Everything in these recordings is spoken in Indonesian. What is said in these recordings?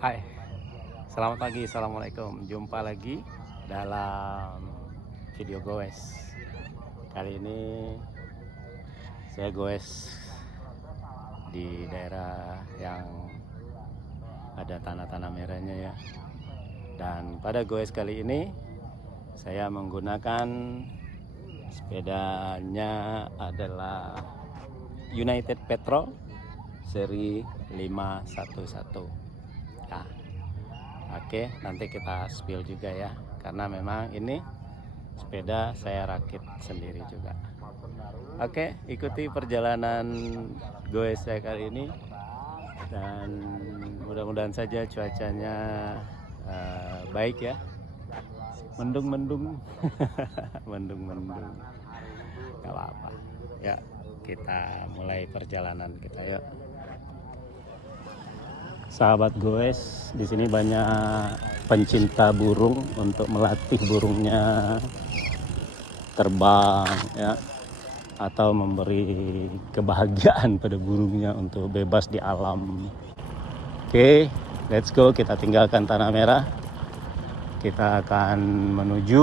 Hai, selamat pagi, assalamualaikum. Jumpa lagi dalam video goes. Kali ini saya goes di daerah yang ada tanah-tanah merahnya ya. Dan pada goes kali ini saya menggunakan sepedanya adalah United Petrol seri 511. Nah, oke, nanti kita spill juga ya, karena memang ini sepeda saya rakit sendiri juga. Oke, ikuti perjalanan goes saya kali ini, dan mudah-mudahan saja cuacanya baik ya. Mendung-mendung, mendung-mendung, gak apa-apa. Ya, kita mulai perjalanan kita yuk. Sahabat goes, di sini banyak pencinta burung untuk melatih burungnya terbang ya, atau memberi kebahagiaan pada burungnya untuk bebas di alam. Oke, let's go, kita tinggalkan tanah merah. Kita akan menuju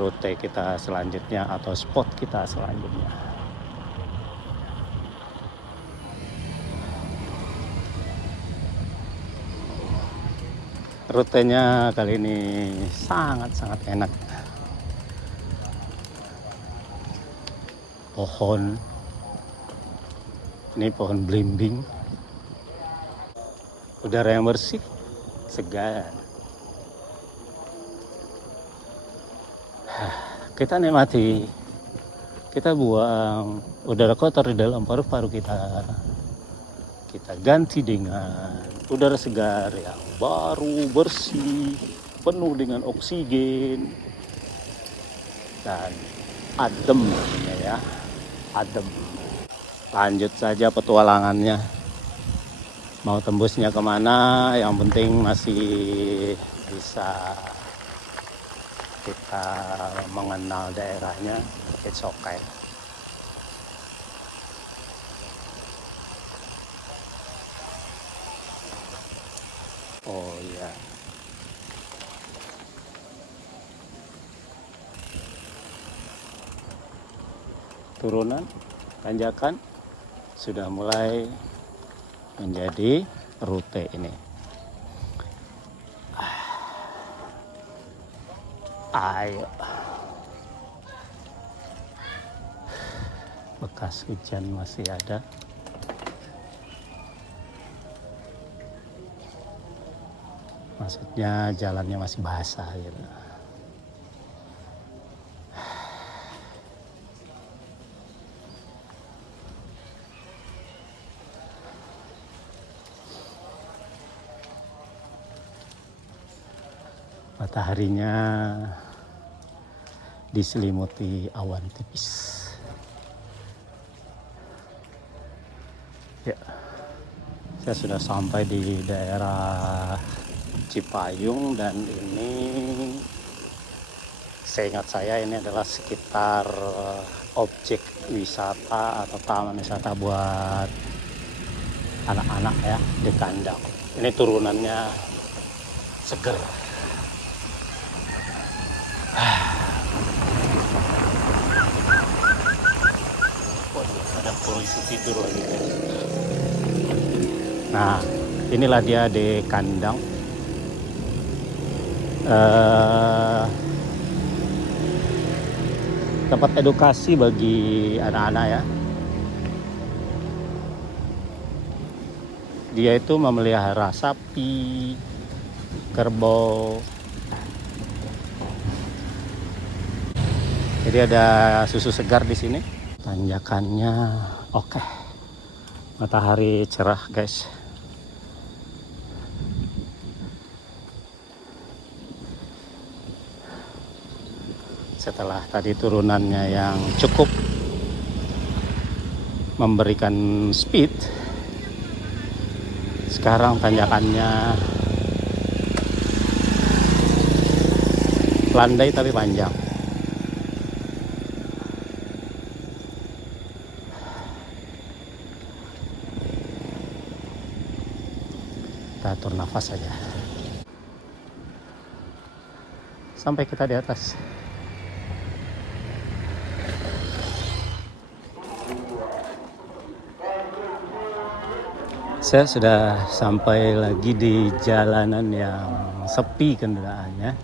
rute kita selanjutnya atau spot kita selanjutnya. Rutenya kali ini sangat-sangat enak. Pohon, ini pohon belimbing. Udara yang bersih, segar. Kita nikmati, kita buang udara kotor di dalam paru-paru kita. Kita ganti dengan udara segar yang baru, bersih, penuh dengan oksigen dan adem ya, adem. Lanjut saja petualangannya. Mau tembusnya kemana, yang penting masih bisa kita mengenal daerahnya. It's okay. Oh iya. Turunan, tanjakan sudah mulai menjadi rute ini. Ayo. Bekas hujan masih ada. Maksudnya jalannya masih basah gitu. Mataharinya diselimuti awan tipis. Ya, saya sudah sampai di daerah Cipayung, dan ini seingat saya ini adalah sekitar objek wisata atau taman wisata buat anak-anak ya, di kandang. Ini turunannya seger. Ada polisi tidur lagi guys. Nah, inilah dia di kandang. Tempat edukasi bagi anak-anak ya. Dia itu memelihara sapi, kerbau. Jadi ada susu segar di sini. Tanjakannya oke. Matahari cerah guys. Setelah tadi turunannya yang cukup memberikan speed, sekarang tanjakannya landai tapi panjang. Kita atur nafas saja sampai kita di atas. Saya sudah sampai lagi di jalanan yang sepi kendaraannya.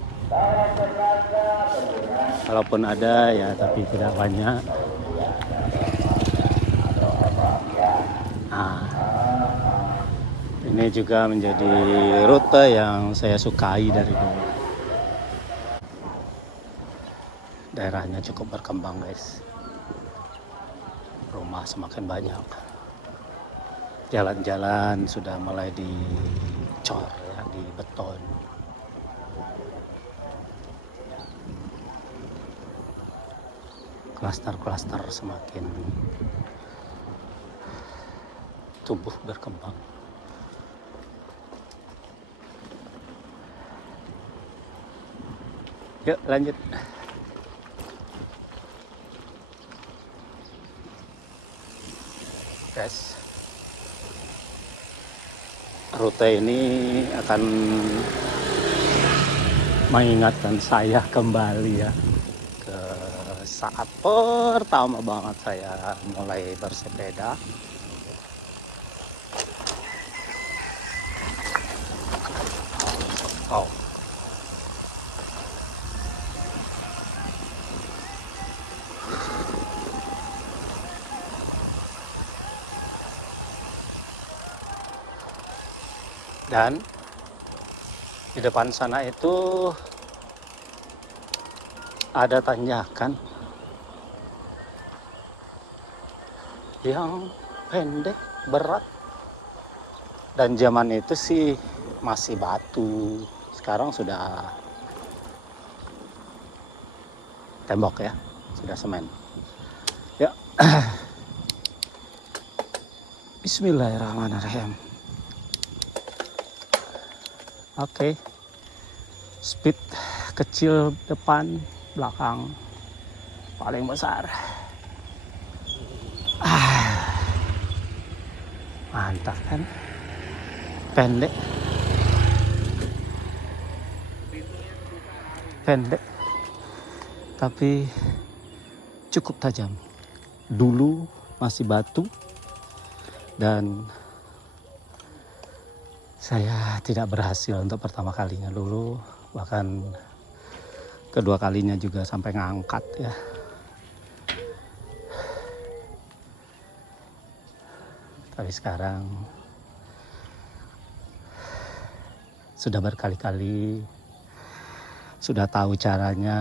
Kalaupun ada ya tapi tidak banyak. Nah, ini juga menjadi rute yang saya sukai dari dulu. Daerahnya cukup berkembang, guys. Rumah semakin banyak. Jalan-jalan sudah mulai dicor ya, di beton. Klaster-klaster semakin tumbuh berkembang. Yuk lanjut. Guys, rute ini akan mengingatkan saya kembali ya ke saat pertama banget saya mulai bersepeda. Oh. Dan di depan sana itu ada tanjakan yang pendek, berat. Dan zaman itu sih masih batu. Sekarang sudah tembok ya, sudah semen. Ya. Bismillahirrahmanirrahim. Oke. Speed kecil depan, belakang paling besar. Mantap kan? Pendek. Tapi cukup tajam. Dulu masih batu dan saya tidak berhasil untuk pertama kalinya dulu, bahkan kedua kalinya juga sampai ngangkat ya. Tapi sekarang sudah berkali-kali, sudah tahu caranya.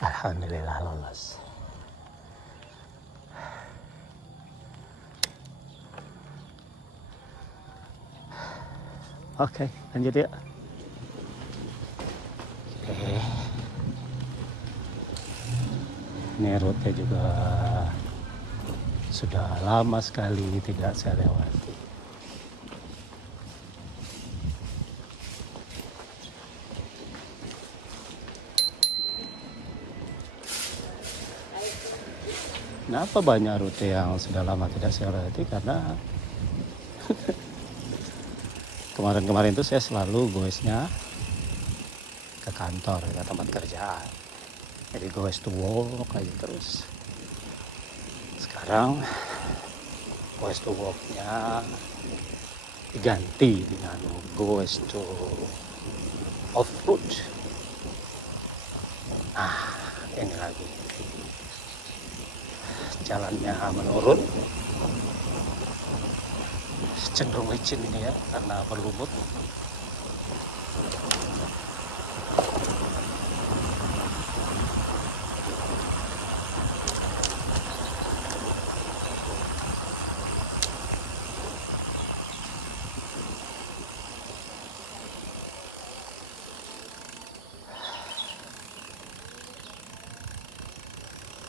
Alhamdulillah lolos. Oke, lanjut ya. Ini rute juga sudah lama sekali tidak saya lewati. Kenapa banyak rute yang sudah lama tidak saya lewati? Karena kemarin-kemarin itu saya selalu goesnya ke kantor, ke tempat kerjaan. Jadi goes to work aja terus. Sekarang goes to work-nya diganti dengan goes to off-road. Nah, ini lagi. Jalannya menurun. Cenderung licin ini ya, karena berlumut.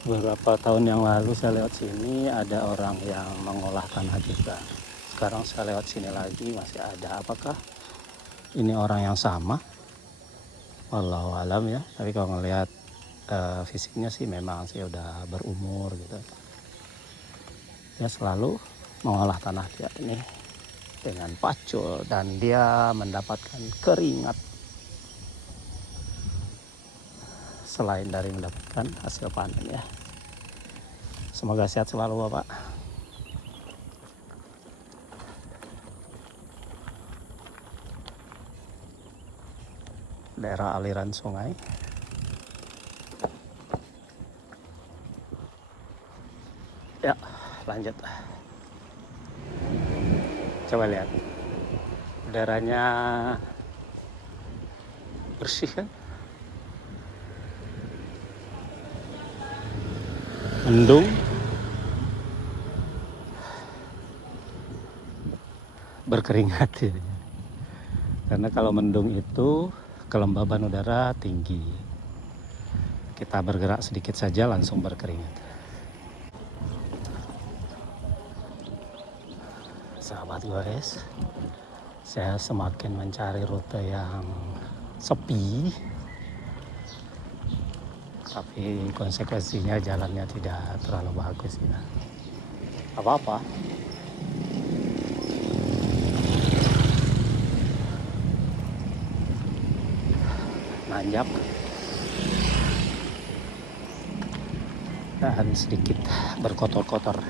Beberapa tahun yang lalu saya lewat sini ada orang yang mengolah tanah juga. Sekarang saya lewat sini lagi masih ada. Apakah ini orang yang sama? Wallahu alam ya. Tapi kalau ngelihat fisiknya sih memang sih udah berumur gitu. Ya selalu mengolah tanah dia ini dengan pacul, dan dia mendapatkan keringat selain dari mendapatkan hasil panen ya. Semoga sehat selalu Bapak. Daerah aliran sungai. Ya, lanjut. Coba lihat. Udaranya bersih kan? Mendung. Berkeringat ya. Karena kalau mendung itu kelembaban udara tinggi. Kita bergerak sedikit saja langsung berkeringat. Sahabat guys, saya semakin mencari rute yang sepi, tapi konsekuensinya jalannya tidak terlalu bagus ya. Apa-apa. Nanjak dan sedikit berkotor-kotor.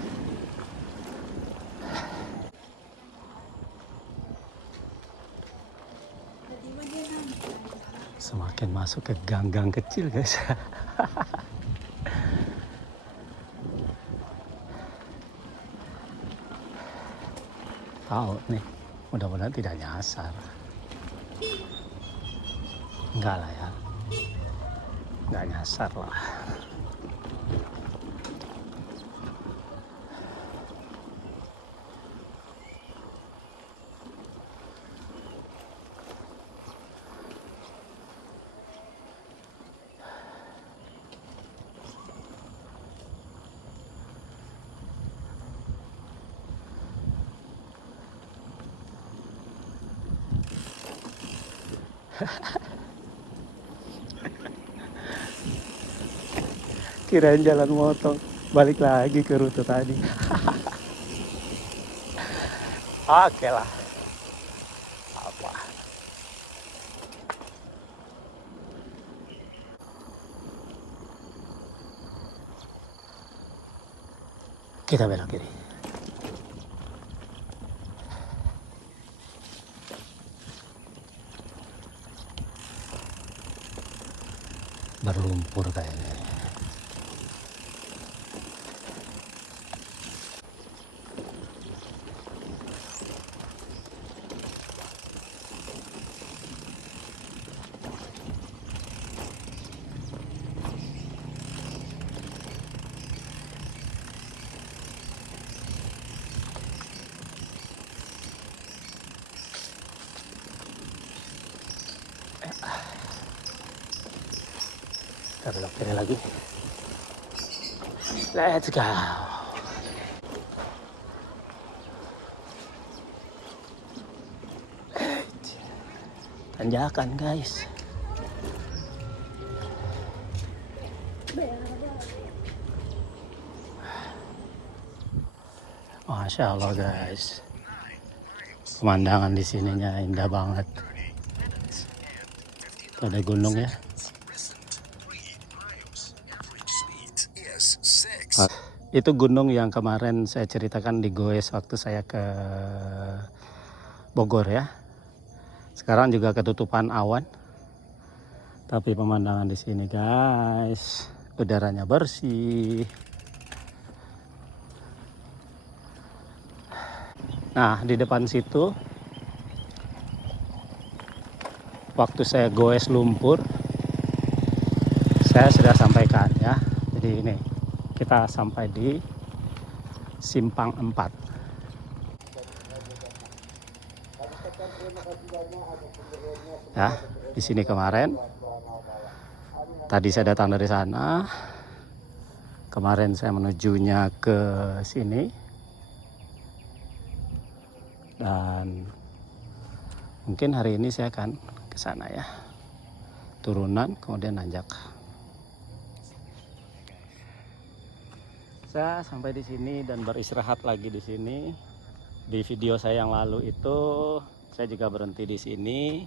Semakin masuk ke gang-gang kecil guys. Tahu nih, mudah-mudahan tidak nyasar. Enggak lah ya, enggak nyasar lah. Kirain jalan motor, balik lagi ke rute tadi. Oke lah. Apa? Kita belok kiri. Berlumpur kayaknya. Kita belok kiri lagi. Let's go. Tanjakan guys. Masya Allah guys. Pemandangan di sininya indah banget. Ada gunung ya. Itu gunung yang kemarin saya ceritakan di Goes waktu saya ke Bogor ya. Sekarang juga ketutupan awan. Tapi pemandangan di sini guys, udaranya bersih. Nah, di depan situ waktu saya goes lumpur, saya sudah sampaikan ya. Jadi ini kita sampai di Simpang 4. Ya, di sini kemarin. Tadi saya datang dari sana. Kemarin saya menujunya ke sini. Dan mungkin hari ini saya akan ke sana ya. Turunan kemudian nanjak. Saya sampai di sini dan beristirahat lagi di sini. Di video saya yang lalu itu saya juga berhenti di sini,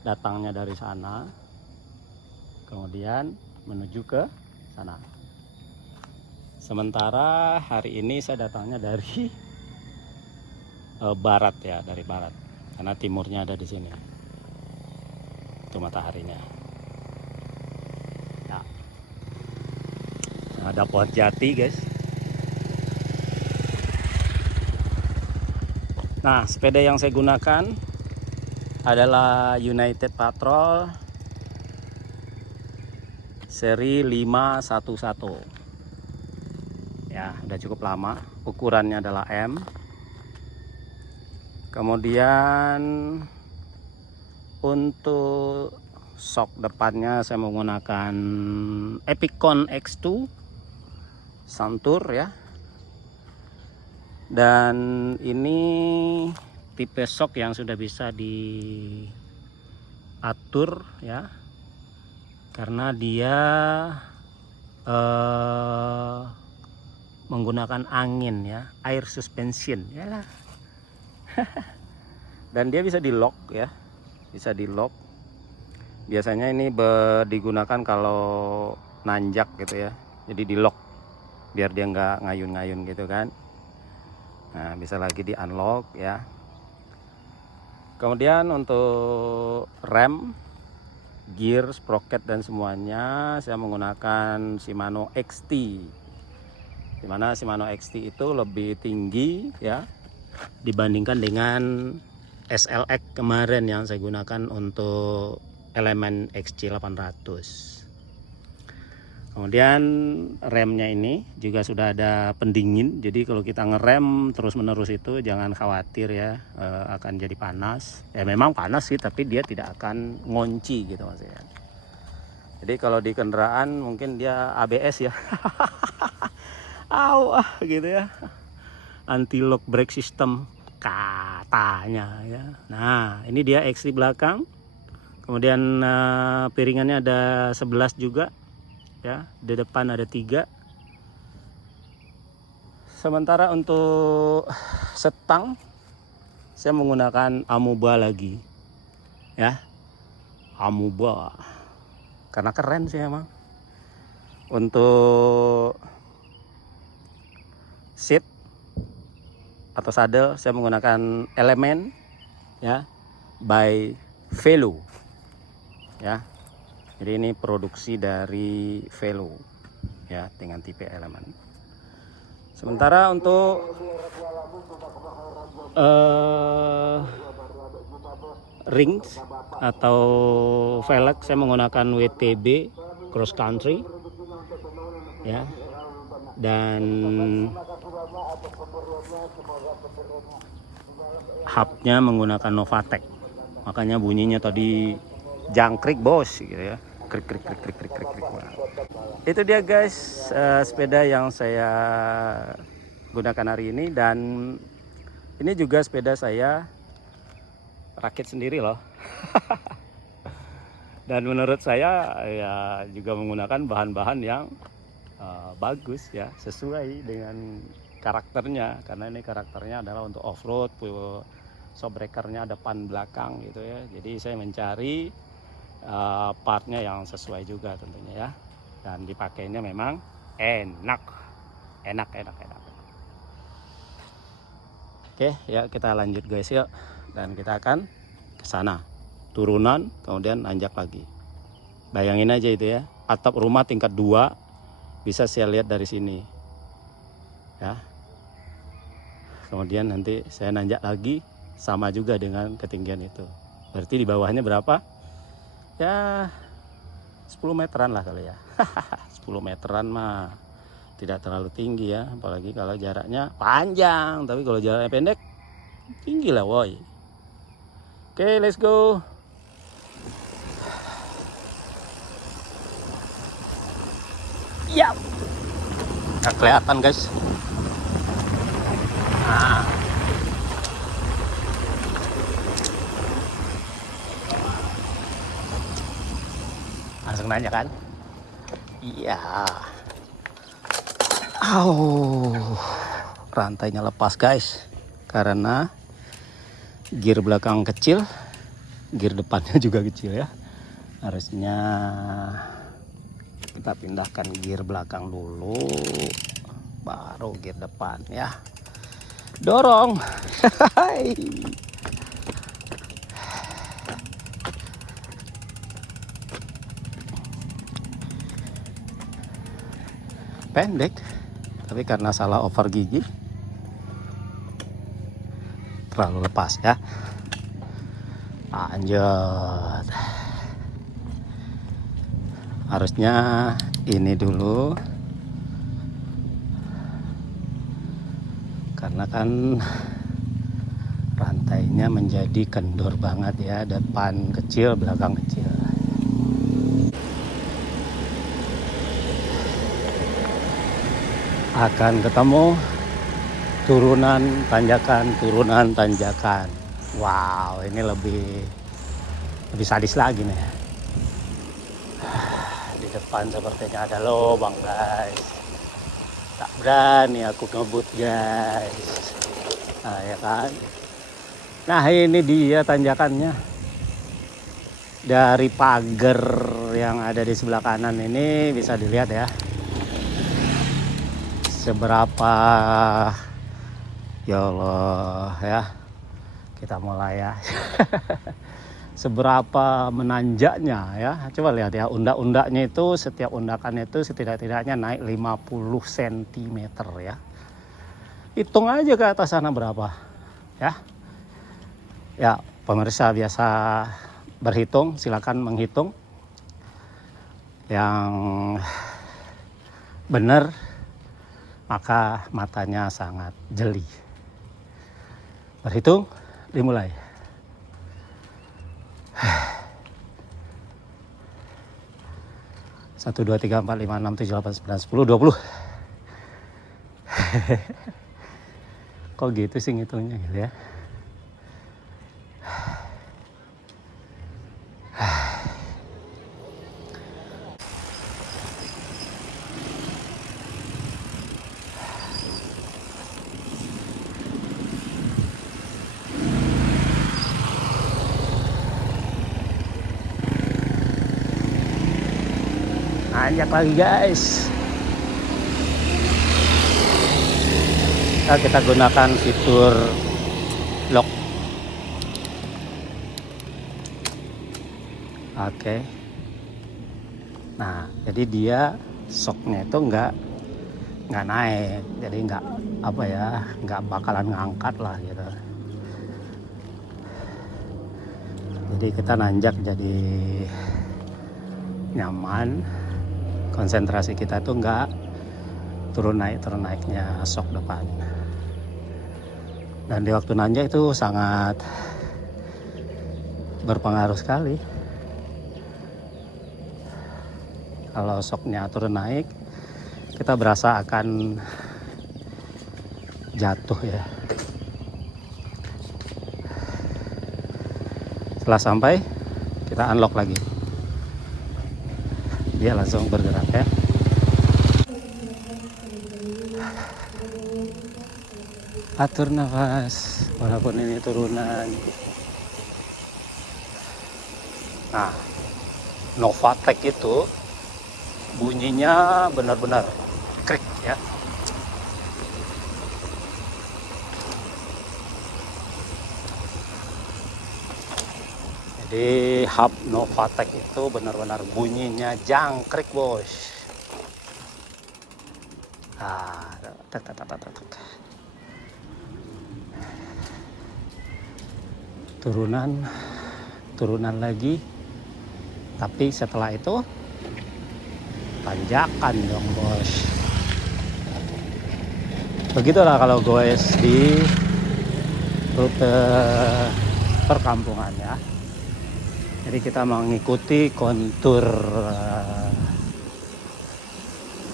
datangnya dari sana, kemudian menuju ke sana. Sementara hari ini saya datangnya dari barat ya, dari barat, karena timurnya ada di sini. Itu mataharinya. Ya. Ada pohon jati, guys. Nah, sepeda yang saya gunakan adalah United Patrol seri 511. Ya, udah cukup lama. Ukurannya adalah M. Kemudian untuk shock depannya saya menggunakan Epicon X2 Santur ya. Dan ini tipe shock yang sudah bisa diatur ya, karena dia menggunakan angin ya, air suspension yalah. Dan dia bisa di lock ya, bisa di lock. Biasanya ini digunakan kalau nanjak gitu ya, jadi di lock biar dia nggak ngayun-ngayun gitu kan. Nah, bisa lagi di unlock ya. Kemudian untuk rem, gear, sprocket dan semuanya saya menggunakan Shimano XT. Dimana Shimano XT itu lebih tinggi ya dibandingkan dengan SLX kemarin yang saya gunakan untuk Element XC 800. Kemudian remnya ini juga sudah ada pendingin, jadi kalau kita ngerem terus menerus itu jangan khawatir ya, akan jadi panas. Ya memang panas sih, tapi dia tidak akan ngunci gitu maksudnya. Jadi kalau di kendaraan mungkin dia ABS ya. Gitu ya. Anti lock brake system katanya ya. Nah, ini dia X di belakang. Kemudian piringannya ada 11 juga. Ya, di depan ada 3. Sementara untuk setang saya menggunakan Amoeba lagi ya, Amoeba karena keren sih emang. Untuk seat atau saddle saya menggunakan Element ya, by Velo ya. Jadi ini produksi dari Velo ya, dengan tipe Element. Sementara untuk rings atau velg saya menggunakan WTB Cross Country ya. Dan hubnya menggunakan Novatec. Makanya bunyinya tadi jangkrik bos gitu ya, krik krik krik krik krik krik krik. Itu dia guys, sepeda yang saya gunakan hari ini. Dan ini juga sepeda saya rakit sendiri loh. Dan menurut saya ya juga menggunakan bahan-bahan yang bagus ya, sesuai dengan karakternya, karena ini karakternya adalah untuk off-road. Shock breakernya depan belakang gitu ya, jadi saya mencari partnya yang sesuai juga tentunya ya, dan dipakainya memang enak. Oke ya, kita lanjut guys yuk, dan kita akan ke sana, turunan kemudian nanjak lagi. Bayangin aja itu ya, atap rumah tingkat 2 bisa saya lihat dari sini ya. Kemudian nanti saya nanjak lagi sama juga dengan ketinggian itu. Berarti di bawahnya berapa? Ya 10 meteran lah kali ya. 10 meteran mah tidak terlalu tinggi ya, apalagi kalau jaraknya panjang. Tapi kalau jaraknya pendek tinggi lah woi. Oke, let's go. Ya, nggak kelihatan guys. Nah. Langsung nanya kan? Iya. Au, rantainya lepas guys, karena gear belakang kecil, gear depannya juga kecil ya. Harusnya kita pindahkan gear belakang dulu, baru gear depan ya. Dorong. Pendek, tapi karena salah over gigi terlalu lepas ya. Lanjut. Harusnya ini dulu, karena kan rantainya menjadi kendor banget ya, depan kecil belakang kecil. Akan ketemu turunan tanjakan. Wow, ini lebih sadis lagi nih. Di depan sepertinya ada lubang guys. Tak berani aku ngebut guys. Nah ya kan. Nah ini dia tanjakannya. Dari pagar yang ada di sebelah kanan ini bisa dilihat ya, seberapa, ya Allah ya, kita mulai ya. Seberapa menanjaknya ya. Coba lihat ya, undak-undaknya itu, setiap undakannya itu setidak-tidaknya naik 50 cm ya. Hitung aja ke atas sana berapa ya. Ya pemirsa biasa berhitung, silakan menghitung yang benar, maka matanya sangat jeli. Berhitung, dimulai. Satu, dua, tiga, empat, lima, enam, tujuh, delapan, sembilan, 10, 20. Kok gitu sih ngitungnya gitu ya. Nanjak lagi guys. Nah, kita gunakan fitur lock. Oke. Nah, jadi dia shocknya itu nggak naik, jadi nggak apa ya, nggak bakalan ngangkat lah gitu. Jadi kita nanjak jadi nyaman. Konsentrasi kita tuh nggak turun naiknya shock depan. Dan di waktu nanjak itu sangat berpengaruh sekali. Kalau shocknya turun naik, kita berasa akan jatuh ya. Setelah sampai, kita unlock lagi. Dia langsung bergerak ya. Atur nafas walaupun ini turunan. Nah, Novatec itu bunyinya benar-benar krik ya. Jadi hub Novatec itu benar-benar bunyinya jangkrik bos. Ah, turunan lagi, tapi setelah itu tanjakan dong bos. Begitulah kalau goes di rute perkampungan ya. Jadi kita mengikuti kontur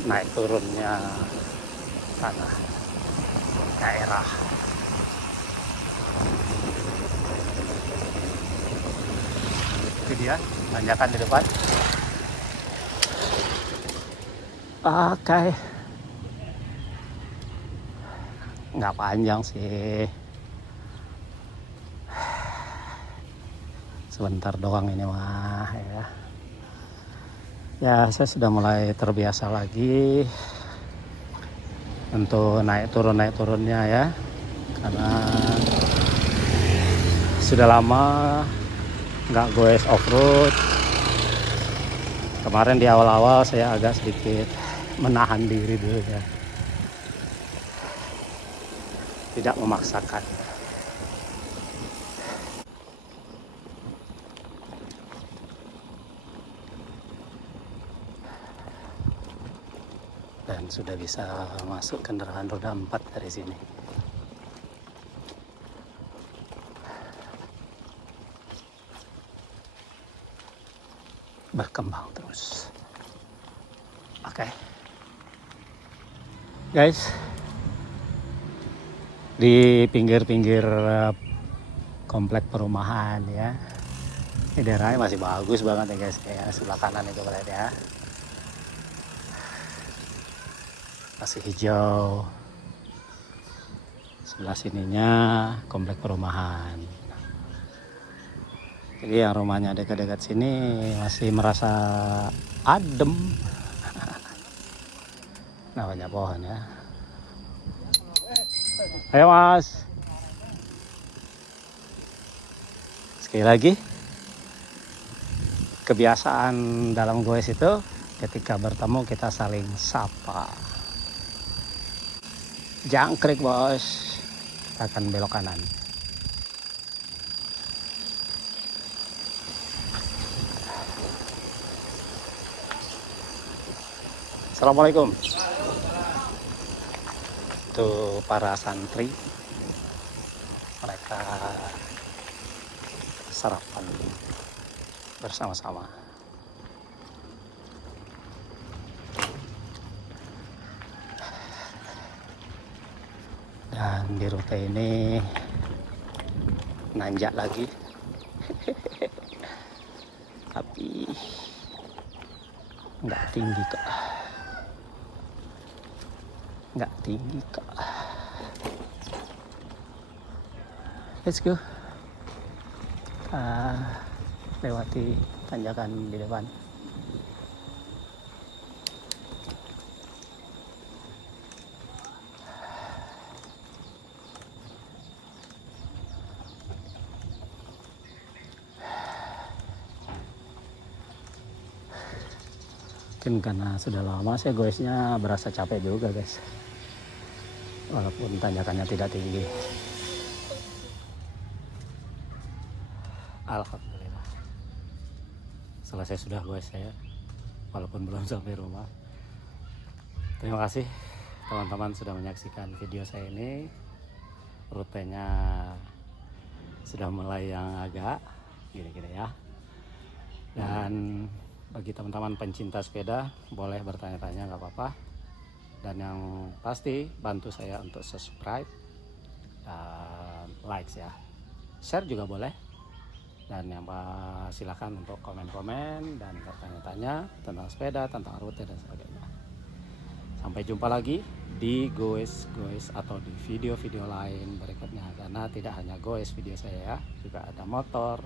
naik turunnya tanah daerah. Itu dia tanjakan di depan. Oke. nggak panjang sih, sebentar doang ini mah ya. Ya saya sudah mulai terbiasa lagi untuk naik turunnya ya, karena sudah lama nggak goes off road. Kemarin di awal-awal saya agak sedikit menahan diri dulu ya, tidak memaksakan. Dan sudah bisa masuk kendaraan roda 4 dari sini. Berkembang terus. Oke. Guys, di pinggir-pinggir komplek perumahan ya, ini daerahnya masih bagus banget ya guys, kayak sebelah kanan itu kalian ya, masih hijau. Sebelah sininya komplek perumahan. Jadi yang rumahnya dekat-dekat sini masih merasa adem. Namanya pohon ya. Ayo mas. Sekali lagi, kebiasaan dalam goes itu ketika bertemu kita saling sapa. Jangkrik bos, kita akan belok kanan. Assalamualaikum. Itu para santri, mereka sarapan bersama-sama. Dan di rute ini nanjak lagi. Tapi nggak tinggi kok. Nggak tinggi kok. Let's go. Lewati tanjakan di depan. Mungkin karena sudah lama saya goesnya berasa capek juga guys, walaupun tanjakannya tidak tinggi. Alhamdulillah selesai sudah goes saya, walaupun belum sampai rumah. Terima kasih teman-teman sudah menyaksikan video saya ini. Rutenya sudah mulai yang agak gini-gini ya. Dan bagi teman-teman pencinta sepeda, boleh bertanya-tanya, nggak apa-apa. Dan yang pasti bantu saya untuk subscribe dan like ya. Share juga boleh. Dan yang silakan untuk komen-komen dan bertanya-tanya tentang sepeda, tentang rute dan sebagainya. Sampai jumpa lagi di goes atau di video-video lain berikutnya. Karena tidak hanya goes video saya ya, juga ada motor,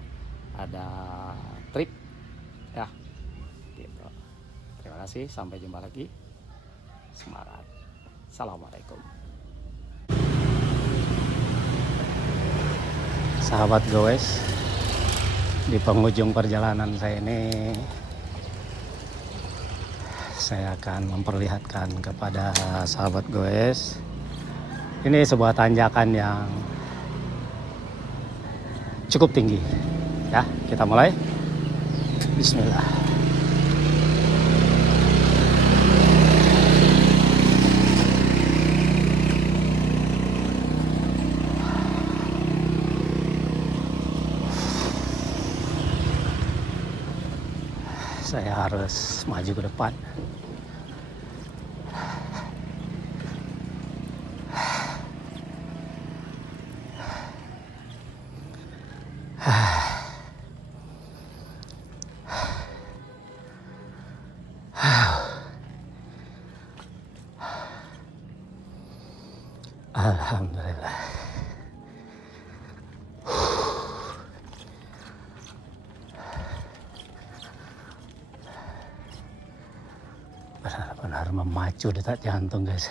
ada trip ya. Gitu. Terima kasih, sampai jumpa lagi. Semangat. Assalamualaikum. Sahabat goes, di penghujung perjalanan saya ini saya akan memperlihatkan kepada sahabat goes, ini sebuah tanjakan yang cukup tinggi ya. Kita mulai. Bismillah. Saya harus maju ke depan. Alhamdulillah. Benar-benar memacu detak jantung guys.